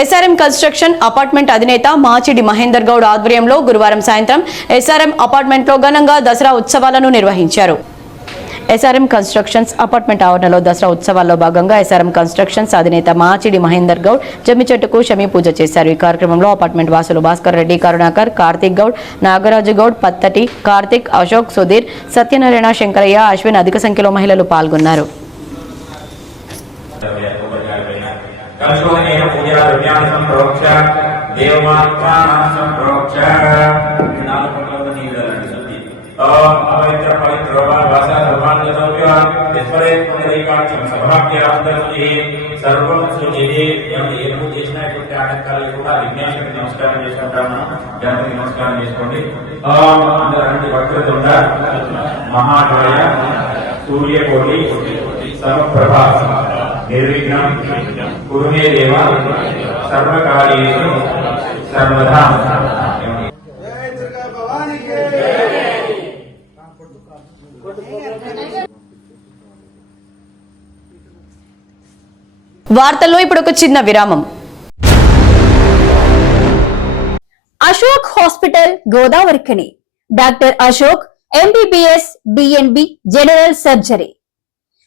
SRM construction apartment అధినేత మాచిడి మహేందర్ గౌడ్ ఆధ్వర్యంలో గురువారం సాయంత్రం ఎస్ఆర్ఎం అపార్ట్మెంట్లో ఘనంగా దసరా ఉత్సవాలను నిర్వహించారు. ఎస్ఆర్ఎం కన్స్ట్రక్షన్స్ అపార్ట్మెంట్ ఆవరణలో దసరా ఉత్సవాల్లో భాగంగా ఎస్ఆర్ఎం కన్స్ట్రక్షన్స్ అధినేత మాచిడి మహేందర్ గౌడ్ జమ్మి చెట్టుకు శమీ పూజ చేశారు. ఈ కార్యక్రమంలో అపార్ట్మెంట్ వాసులు భాస్కర్ రెడ్డి కరుణాకర్ కార్తిక్ గౌడ్ నాగరాజు గౌడ్ పత్తటి కార్తిక్ అశోక్ సుధీర్ సత్యనారాయణ శంకరయ్య అశ్విన్ అధిక సంఖ్యలో మహిళలు పాల్గొన్నారు. ద్రవ్యాన్ని సంప్రోక్ష దేవమాత్రాన్ని సంప్రోక్ష. నాలుగు పట్ల నీళ్ళు వెళ్ళండి పవిత్ర సౌఖ్య సర్వం ఆటంకాలు కూడా నమస్కారం చేసుకుంటాము నమస్కారం చేసుకోండి. అందరూ మహాకాయ సూర్యకోటి సమప్రభ నిర్విఘ్నం దేవ సర్వకార్యేషు సర్వదా వార్తల్లో ఇప్పుడు ఒక చిన్న విరామం. Ashok hospital Godavarikhani. Doctor Ashok MBBS DNB general surgery.